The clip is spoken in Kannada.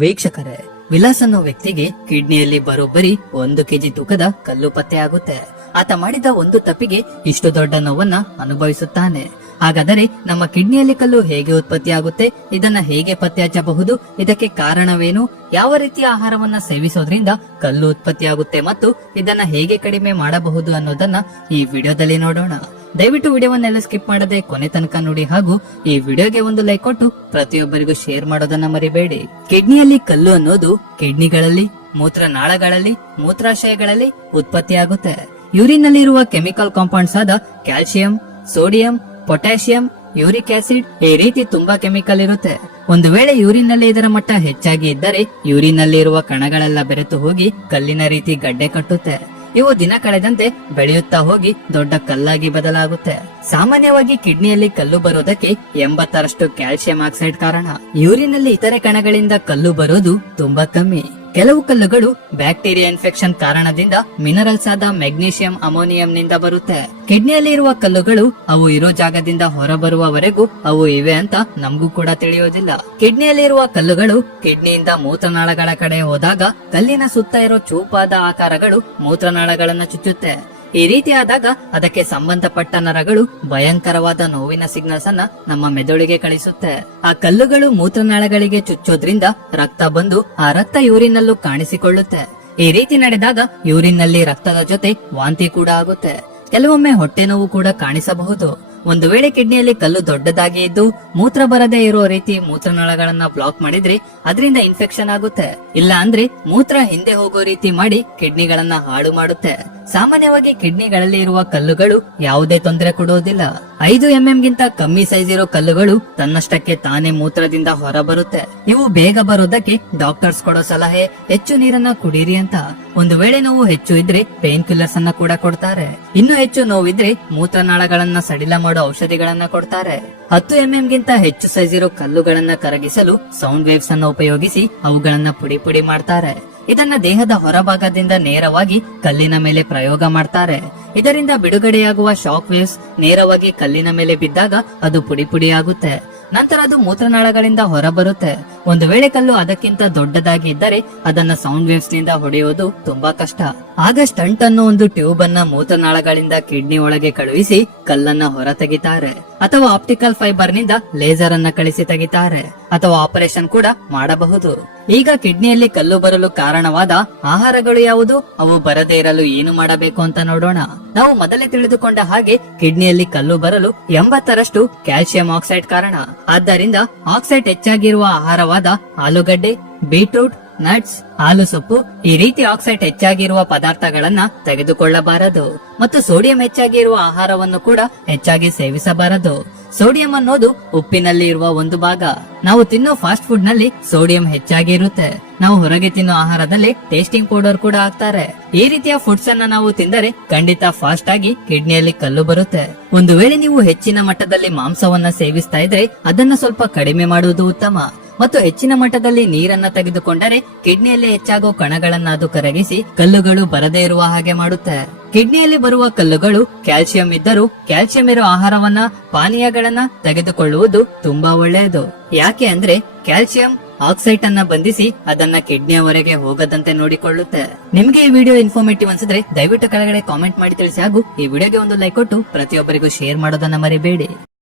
ವೀಕ್ಷಕರೇ, ವಿಲಾಸ್ ಅನ್ನೋ ವ್ಯಕ್ತಿಗೆ ಕಿಡ್ನಿಯಲ್ಲಿ ಬರೋಬ್ಬರಿ ಒಂದು ಕೆಜಿ ತೂಕದ ಕಲ್ಲು ಪತ್ತೆ ಆಗುತ್ತೆ. ಆತ ಮಾಡಿದ ಒಂದು ತಪ್ಪಿಗೆ ಇಷ್ಟು ದೊಡ್ಡ ನೋವನ್ನ ಅನುಭವಿಸುತ್ತಾನೆ. ಹಾಗಾದರೆ ನಮ್ಮ ಕಿಡ್ನಿಯಲ್ಲಿ ಕಲ್ಲು ಹೇಗೆ ಉತ್ಪತ್ತಿ ಆಗುತ್ತೆ, ಇದನ್ನ ಹೇಗೆ ಪತ್ತೆ ಹಚ್ಚಬಹುದು ಇದಕ್ಕೆ ಕಾರಣವೇನು, ಯಾವ ರೀತಿಯ ಆಹಾರವನ್ನ ಸೇವಿಸೋದ್ರಿಂದ ಕಲ್ಲು ಉತ್ಪತ್ತಿಯಾಗುತ್ತೆ ಮತ್ತು ಇದನ್ನ ಹೇಗೆ ಕಡಿಮೆ ಮಾಡಬಹುದು ಅನ್ನೋದನ್ನ ಈ ವಿಡಿಯೋದಲ್ಲಿ ನೋಡೋಣ. ದಯವಿಟ್ಟು ವಿಡಿಯೋವನ್ನೆಲ್ಲ ಸ್ಕಿಪ್ ಮಾಡದೆ ಕೊನೆ ತನಕ ನೋಡಿ ಹಾಗೂ ಈ ವಿಡಿಯೋಗೆ ಒಂದು ಲೈಕ್ ಕೊಟ್ಟು ಪ್ರತಿಯೊಬ್ಬರಿಗೂ ಶೇರ್ ಮಾಡೋದನ್ನ ಮರಿಬೇಡಿ. ಕಿಡ್ನಿಯಲ್ಲಿ ಕಲ್ಲು ಅನ್ನೋದು ಕಿಡ್ನಿಗಳಲ್ಲಿ ಮೂತ್ರನಾಳಗಳಲ್ಲಿ ಮೂತ್ರಾಶಯಗಳಲ್ಲಿ ಉತ್ಪತ್ತಿಯಾಗುತ್ತೆ. ಯೂರಿನ್ನಲ್ಲಿ ಇರುವ ಕೆಮಿಕಲ್ ಕಾಂಪೌಂಡ್ಸ್ ಆದ calcium sodium potassium uric acid ಈ ರೀತಿ ತುಂಬಾ ಕೆಮಿಕಲ್ ಇರುತ್ತೆ. ಒಂದು ವೇಳೆ ಯೂರಿನ್ನಲ್ಲಿ ಇದರ ಮಟ್ಟ ಹೆಚ್ಚಾಗಿ ಇದ್ದರೆ ಯೂರಿನ್ನಲ್ಲಿ ಇರುವ ಕಣಗಳೆಲ್ಲ ಬೆರೆತು ಹೋಗಿ ಕಲ್ಲಿನ ರೀತಿ ಗಡ್ಡೆ ಕಟ್ಟುತ್ತೆ. ಇವು ದಿನ ಕಳೆದಂತೆ ಬೆಳೆಯುತ್ತಾ ಹೋಗಿ ದೊಡ್ಡ ಕಲ್ಲಾಗಿ ಬದಲಾಗುತ್ತೆ. ಸಾಮಾನ್ಯವಾಗಿ ಕಿಡ್ನಿಯಲ್ಲಿ ಕಲ್ಲು ಬರೋದಕ್ಕೆ ಎಂಬತ್ತರಷ್ಟು ಕ್ಯಾಲ್ಸಿಯಂ ಆಕ್ಸೈಡ್ ಕಾರಣ. ಯೂರಿನಲ್ಲಿ ಇತರೆ ಕಣಗಳಿಂದ ಕಲ್ಲು ಬರೋದು ತುಂಬಾ ಕಮ್ಮಿ. ಕೆಲವು ಕಲ್ಲುಗಳು ಬ್ಯಾಕ್ಟೀರಿಯಾ ಇನ್ಫೆಕ್ಷನ್ ಕಾರಣದಿಂದ ಮಿನರಲ್ಸ್ ಆದ ಮೆಗ್ನೀಷಿಯಂ ಅಮೋನಿಯಂ ನಿಂದ ಬರುತ್ತೆ. ಕಿಡ್ನಿಯಲ್ಲಿ ಇರುವ ಕಲ್ಲುಗಳು ಅವು ಇರೋ ಜಾಗದಿಂದ ಹೊರಬರುವವರೆಗೂ ಅವು ಇವೆ ಅಂತ ನಮಗೂ ಕೂಡ ತಿಳಿಯೋದಿಲ್ಲ. ಕಿಡ್ನಿಯಲ್ಲಿ ಇರುವ ಕಲ್ಲುಗಳು ಕಿಡ್ನಿಯಿಂದ ಮೂತ್ರನಾಳಗಳ ಕಡೆ ಹೋದಾಗ ಕಲ್ಲಿನ ಸುತ್ತ ಇರೋ ಚೂಪಾದ ಆಕಾರಗಳು ಮೂತ್ರನಾಳಗಳನ್ನ ಚುಚ್ಚುತ್ತೆ. ಈ ರೀತಿಯಾದಾಗ ಅದಕ್ಕೆ ಸಂಬಂಧಪಟ್ಟ ನರಗಳು ಭಯಂಕರವಾದ ನೋವಿನ ಸಿಗ್ನಲ್ಸ್ ಅನ್ನ ನಮ್ಮ ಮೆದುಳಿಗೆ ಕಳಿಸುತ್ತೆ. ಆ ಕಲ್ಲುಗಳು ಮೂತ್ರನಾಳಗಳಿಗೆ ಚುಚ್ಚೋದ್ರಿಂದ ರಕ್ತ ಬಂದು ಆ ರಕ್ತ ಯೂರಿನಲ್ಲೂ ಕಾಣಿಸಿಕೊಳ್ಳುತ್ತೆ. ಈ ರೀತಿ ನಡೆದಾಗ ಯೂರಿನ್ನಲ್ಲಿ ರಕ್ತದ ಜೊತೆ ವಾಂತಿ ಕೂಡ ಆಗುತ್ತೆ. ಕೆಲವೊಮ್ಮೆ ಹೊಟ್ಟೆ ನೋವು ಕೂಡ ಕಾಣಿಸಬಹುದು. ಒಂದು ವೇಳೆ ಕಿಡ್ನಿಯಲ್ಲಿ ಕಲ್ಲು ದೊಡ್ಡದಾಗಿ ಇದ್ದು ಮೂತ್ರ ಬರದೇ ಇರೋ ರೀತಿ ಮೂತ್ರನಾಳಗಳನ್ನ ಬ್ಲಾಕ್ ಮಾಡಿದ್ರೆ ಅದರಿಂದ ಇನ್ಫೆಕ್ಷನ್ ಆಗುತ್ತೆ. ಇಲ್ಲ ಅಂದ್ರೆ ಮೂತ್ರ ಹಿಂದೆ ಹೋಗೋ ರೀತಿ ಮಾಡಿ ಕಿಡ್ನಿಗಳನ್ನ ಹಾಳು ಮಾಡುತ್ತೆ. ಸಾಮಾನ್ಯವಾಗಿ ಕಿಡ್ನಿಗಳಲ್ಲಿ ಇರುವ ಕಲ್ಲುಗಳು ಯಾವುದೇ ತೊಂದರೆ ಕೊಡುವುದಿಲ್ಲ. ಐದು ಎಂಎಂ ಗಿಂತ ಕಮ್ಮಿ ಸೈಜ್ ಇರೋ ಕಲ್ಲುಗಳು ತನ್ನಷ್ಟಕ್ಕೆ ತಾನೇ ಮೂತ್ರದಿಂದ ಹೊರಬರುತ್ತೆ. ಇವು ಬೇಗ ಬರೋದಕ್ಕೆ ಡಾಕ್ಟರ್ಸ್ ಕೊಡೋ ಸಲಹೆ, ಹೆಚ್ಚು ನೀರನ್ನ ಕುಡೀರಿ ಅಂತ. ಒಂದು ವೇಳೆ ನೋವು ಹೆಚ್ಚು ಇದ್ರೆ ಪೇನ್ ಕಿಲ್ಲರ್ಸ್ ಅನ್ನ ಕೂಡ ಕೊಡ್ತಾರೆ. ಇನ್ನು ಹೆಚ್ಚು ನೋವಿದ್ರೆ ಮೂತ್ರನಾಳಗಳನ್ನ ಸಡಿಲ ಮಾಡೋ ಔಷಧಿಗಳನ್ನ ಕೊಡ್ತಾರೆ. ಹತ್ತು ಎಂಎಂ ಗಿಂತ ಹೆಚ್ಚು ಸೈಜ್ ಇರೋ ಕಲ್ಲುಗಳನ್ನ ಕರಗಿಸಲು ಸೌಂಡ್ ವೇವ್ಸ್ ಅನ್ನು ಉಪಯೋಗಿಸಿ ಅವುಗಳನ್ನ ಪುಡಿ ಪುಡಿ ಮಾಡ್ತಾರೆ. ಇದನ್ನ ದೇಹದ ಹೊರಭಾಗದಿಂದ ನೇರವಾಗಿ ಕಲ್ಲಿನ ಮೇಲೆ ಪ್ರಯೋಗ ಮಾಡ್ತಾರೆ. ಇದರಿಂದ ಬಿಡುಗಡೆಯಾಗುವ ಶಾಕ್ ವೇವ್ಸ್ ನೇರವಾಗಿ ಕಲ್ಲಿನ ಮೇಲೆ ಬಿದ್ದಾಗ ಅದು ಪುಡಿ ಪುಡಿಯಾಗುತ್ತೆ ನಂತರ ಅದು ಮೂತ್ರನಾಳಗಳಿಂದ ಹೊರಬರುತ್ತೆ. ಒಂದು ವೇಳೆ ಕಲ್ಲು ಅದಕ್ಕಿಂತ ದೊಡ್ಡದಾಗಿ ಇದ್ದರೆ ಅದನ್ನ ಸೌಂಡ್ ವೇವ್ಸ್ನಿಂದ ಹೊಡೆಯುವುದು ತುಂಬಾ ಕಷ್ಟ. ಆಗ ಸ್ಟಂಟ್ ಅನ್ನು ಒಂದು ಟ್ಯೂಬ್ ಅನ್ನ ಮೂತ್ರನಾಳಗಳಿಂದ ಕಿಡ್ನಿ ಒಳಗೆ ಕಳುಹಿಸಿ ಕಲ್ಲನ್ನ ಹೊರ ತೆಗಿತಾರೆ. ಅಥವಾ ಆಪ್ಟಿಕಲ್ ಫೈಬರ್ನಿಂದ ಲೇಸರ್ ಅನ್ನ ಕಳಿಸಿ ತೆಗಿತಾರೆ. ಅಥವಾ ಆಪರೇಷನ್ ಕೂಡ ಮಾಡಬಹುದು. ಈಗ ಕಿಡ್ನಿಯಲ್ಲಿ ಕಲ್ಲು ಬರಲು ಕಾರಣವಾದ ಆಹಾರಗಳು ಯಾವುದು? ಅವು ಬರದೇ ಇರಲು ಏನು ಮಾಡಬೇಕು ಅಂತ ನೋಡೋಣ. ನಾವು ಮೊದಲೇ ತಿಳಿದುಕೊಂಡ ಹಾಗೆ ಕಿಡ್ನಿಯಲ್ಲಿ ಕಲ್ಲು ಬರಲು ಎಂಬತ್ತರಷ್ಟು ಕ್ಯಾಲ್ಸಿಯಂ ಆಕ್ಸೈಡ್ ಕಾರಣ. ಆದ್ದರಿಂದ ಆಕ್ಸೈಡ್ ಹೆಚ್ಚಾಗಿರುವ ಆಹಾರವಾದ ಆಲೂಗಡ್ಡೆ, ಬೀಟ್ರೂಟ್ ನಟ್ಸ್ ಹಾಲು ಸೊಪ್ಪು ಈ ರೀತಿ ಆಕ್ಸೈಡ್ ಹೆಚ್ಚಾಗಿರುವ ಪದಾರ್ಥಗಳನ್ನ ತೆಗೆದುಕೊಳ್ಳಬಾರದು. ಮತ್ತು ಸೋಡಿಯಂ ಹೆಚ್ಚಾಗಿರುವ ಆಹಾರವನ್ನು ಕೂಡ ಹೆಚ್ಚಾಗಿ ಸೇವಿಸಬಾರದು. ಸೋಡಿಯಂ ಅನ್ನೋದು ಉಪ್ಪಿನಲ್ಲಿ ಇರುವ ಒಂದು ಭಾಗ. ನಾವು ತಿನ್ನೋ ಫಾಸ್ಟ್ ಫುಡ್ನಲ್ಲಿ ಸೋಡಿಯಂ ಹೆಚ್ಚಾಗಿ ಇರುತ್ತೆ ನಾವು ಹೊರಗೆ ತಿನ್ನೋ ಆಹಾರದಲ್ಲಿ ಟೇಸ್ಟಿಂಗ್ ಪೌಡರ್ ಕೂಡ ಹಾಕ್ತಾರೆ. ಈ ರೀತಿಯ ಫುಡ್ಸ್ ಅನ್ನ ನಾವು ತಿಂದರೆ ಖಂಡಿತ ಫಾಸ್ಟ್ ಆಗಿ ಕಿಡ್ನಿಯಲ್ಲಿ ಕಲ್ಲು ಬರುತ್ತೆ. ಒಂದು ವೇಳೆ ನೀವು ಹೆಚ್ಚಿನ ಮಟ್ಟದಲ್ಲಿ ಮಾಂಸವನ್ನ ಸೇವಿಸ್ತಾ ಇದ್ರೆ ಅದನ್ನ ಸ್ವಲ್ಪ ಕಡಿಮೆ ಮಾಡುವುದು ಉತ್ತಮ. ಮತ್ತು ಹೆಚ್ಚಿನ ಮಟ್ಟದಲ್ಲಿ ನೀರನ್ನ ತೆಗೆದುಕೊಂಡರೆ ಕಿಡ್ನಿಯಲ್ಲಿ ಹೆಚ್ಚಾಗುವ ಕಣಗಳನ್ನ ಅದು ಕರಗಿಸಿ ಕಲ್ಲುಗಳು ಬರದೇ ಇರುವ ಹಾಗೆ ಮಾಡುತ್ತೆ. ಕಿಡ್ನಿಯಲ್ಲಿ ಬರುವ ಕಲ್ಲುಗಳು ಕ್ಯಾಲ್ಸಿಯಂ ಇದ್ದರೂ ಕ್ಯಾಲ್ಸಿಯಂ ಇರೋ ಆಹಾರವನ್ನ, ಪಾನೀಯಗಳನ್ನ ತೆಗೆದುಕೊಳ್ಳುವುದು ತುಂಬಾ ಒಳ್ಳೆಯದು. ಯಾಕೆ ಅಂದ್ರೆ ಕ್ಯಾಲ್ಸಿಯಂ ಆಕ್ಸೈಡ್ ಅನ್ನ ಬಂಧಿಸಿ ಅದನ್ನ ಕಿಡ್ನಿಯವರೆಗೆ ಹೋಗದಂತೆ ನೋಡಿಕೊಳ್ಳುತ್ತೆ. ನಿಮ್ಗೆ ಈ ವಿಡಿಯೋ ಇನ್ಫಾರ್ಮೇಟಿವ್ ಅನ್ಸಿದ್ರೆ ದಯವಿಟ್ಟು ಕೆಳಗಡೆ ಕಾಮೆಂಟ್ ಮಾಡಿ ತಿಳಿಸಿ ಹಾಗೂ ಈ ವಿಡಿಯೋಗೆ ಒಂದು ಲೈಕ್ ಕೊಟ್ಟು ಪ್ರತಿಯೊಬ್ಬರಿಗೂ ಶೇರ್ ಮಾಡೋದನ್ನ ಮರಿಬೇಡಿ.